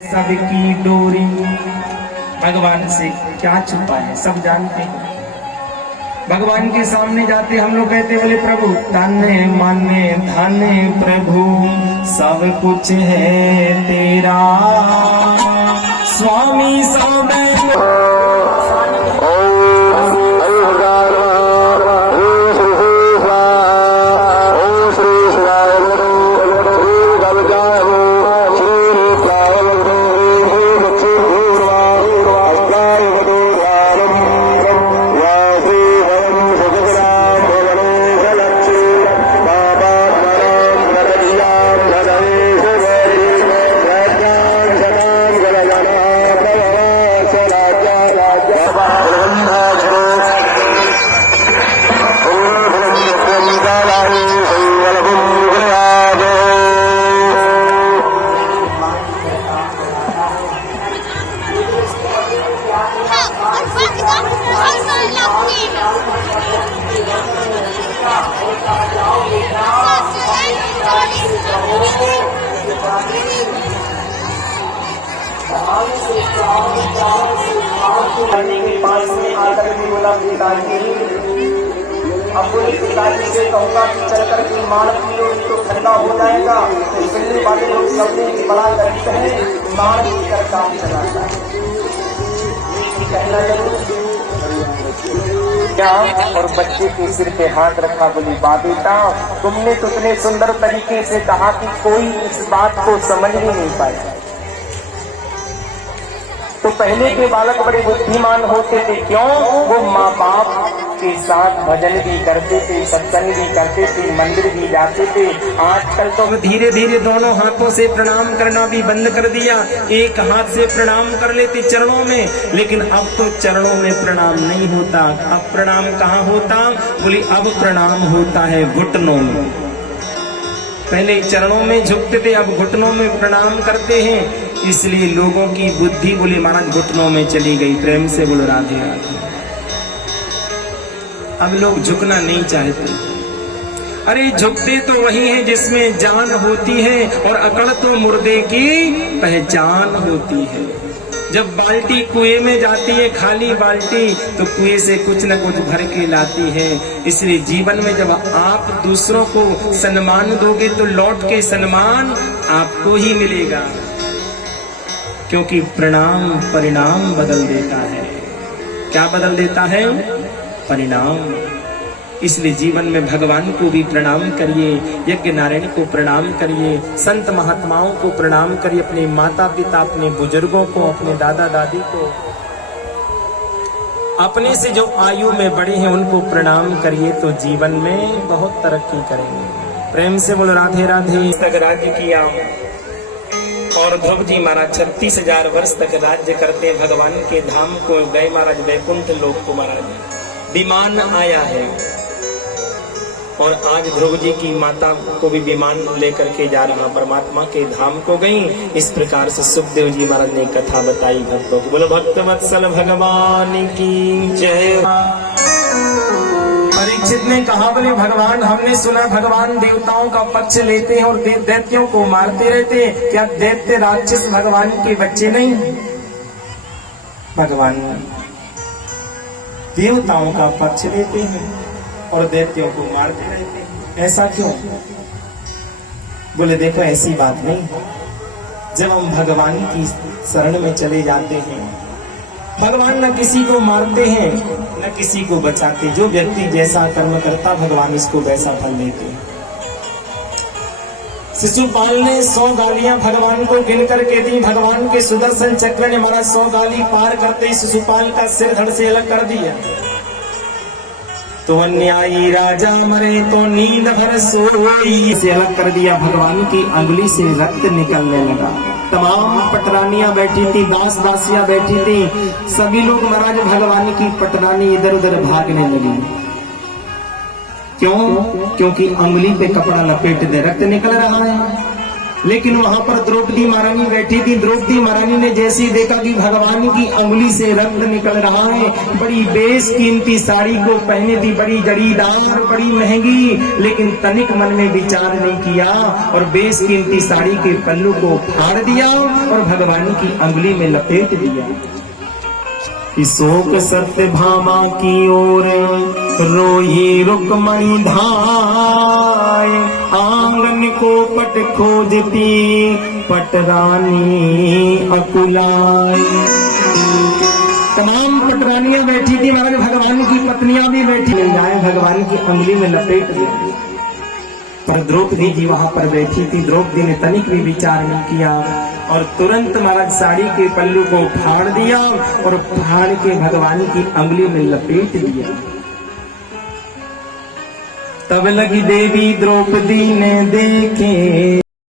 सबकी डोरी भगवान से क्या छुपा है, सब जानते हैं। भगवान के सामने जाते हम लोग कहते बोले प्रभु ताने माने धाने प्रभु सब कुछ है तेरा स्वामी सब के पास में आकर भी बोला पिताजी, अब बोले पिताजी से कहूँगा कि चल कर के मार पियो तो ठंडा हो जाएगा। तो सुनने वाले लोग सबने बड़ा गरीब है, मार पीकर काम चलाता है। कहना क्या और बच्चे के सिर पे हाथ रखा, बोली बाप बेटा तुमने तो इतने सुंदर तरीके से कहा कि कोई इस बात को समझ ही नहीं पाया। तो पहले के बालक बड़े बुद्धिमान होते थे, क्यों? वो माँ बाप के साथ भजन भी करते थे, सत्संग भी करते थे, मंदिर भी जाते थे। आजकल तो धीरे धीरे दोनों हाथों से प्रणाम करना भी बंद कर दिया, एक हाथ से प्रणाम कर लेते चरणों में। लेकिन अब तो चरणों में प्रणाम नहीं होता। अब प्रणाम कहाँ होता? बोली अब प्रणाम होता है घुटनों में। पहले चरणों में झुकते थे, अब घुटनों में प्रणाम करते हैं। इसलिए लोगों की बुद्धि बोली महाराज घुटनों में चली गई। प्रेम से बोलो राधे राधे। अब लोग झुकना नहीं चाहते। अरे झुकते तो वही है जिसमें जान होती है, और अकड़ तो मुर्दे की पहचान होती है। जब बाल्टी कुएं में जाती है, खाली बाल्टी, तो कुएं से कुछ न कुछ भर के लाती है। इसलिए जीवन में जब आप दूसरों को सम्मान दोगे तो लौट के सम्मान आपको ही मिलेगा, क्योंकि प्रणाम परिणाम बदल देता है। क्या बदल देता है? परिणाम। इसलिए जीवन में भगवान को भी प्रणाम करिए, यज्ञ नारायण को प्रणाम करिए, संत महात्माओं को प्रणाम करिए, अपने माता पिता, अपने बुजुर्गों को, अपने दादा दादी को, अपने से जो आयु में बड़े हैं उनको प्रणाम करिए, तो जीवन में बहुत तरक्की करेंगे। प्रेम से बोलो राधे राधे। तक राज्य किया और ध्रुव जी महाराज 36,000 वर्ष तक राज्य करते भगवान के धाम को गए महाराज, वैकुंठ लोक को महाराज विमान आया है। और आज ध्रुव जी की माता को भी विमान लेकर के जा रहा, परमात्मा के धाम को गई। इस प्रकार से सुखदेव जी महाराज ने कथा बताई भक्तों की। बोलो भक्त वत्सल भगवान की जय। परीक्षित ने कहा बोले भगवान हमने सुना भगवान देवताओं का पक्ष लेते हैं और दैत्यों को मारते रहते हैं, क्या दैत्य राक्षस भगवान के बच्चे नहीं? भगवान देवताओं का पक्ष लेते हैं और दैत्यों को मारते रहते हैं, ऐसा क्यों? बोले देखो ऐसी बात नहीं। जब हम भगवान की शरण में चले जाते हैं, भगवान न किसी को मारते हैं न किसी को बचाते। जो व्यक्ति जैसा कर्म करता भगवान इसको वैसा फल देते हैं। शिशुपाल ने 100 गालियां भगवान को गिन करके दी। भगवान के सुदर्शन चक्र ने महाराज 100 गाली पार करते ही शिशुपाल का सिर धड़ से अलग कर दिया। तो अन्यायी राजा मरे तो नींद भर सोई से अलग कर दिया। भगवान की अंगुली से रक्त निकलने लगा। तमाम पटरानियां बैठी थी, दास दासियां बैठी थी, सभी लोग महाराज भगवान की पटरानी इधर उधर भागने लगी। क्यों? क्योंकि अंगुली पे कपड़ा लपेट दे, रक्त निकल रहा है। लेकिन वहां पर द्रौपदी महारानी बैठी थी। द्रौपदी महारानी ने जैसे ही देखा कि भगवान की अंगुली से रक्त निकल रहा है, बड़ी बेशकीमती साड़ी को पहने थी, बड़ी जड़ीदार, बड़ी महंगी, लेकिन तनिक मन में विचार नहीं किया और बेशकीमती साड़ी के पल्लू को फाड़ दिया और भगवान की अंगुली में लपेट दिया। शोक सत्य भामा की ओर रोई रुक्मणी धाय, आंगन को पट खोजती पटरानी अकुलाय। तमाम पटरानियां बैठी थी, मगर भगवान की पत्नियां भी बैठी, जाए भगवान की अंगुली में लपेट दिया। पर द्रौपदी जी वहां पर बैठी थी। द्रौपदी ने तनिक भी विचार नहीं किया और तुरंत महाराज साड़ी के पल्लू को फाड़ दिया और फाड़ के भगवान की अंगुली में लपेट दिया। तब लगी देवी द्रौपदी ने देखे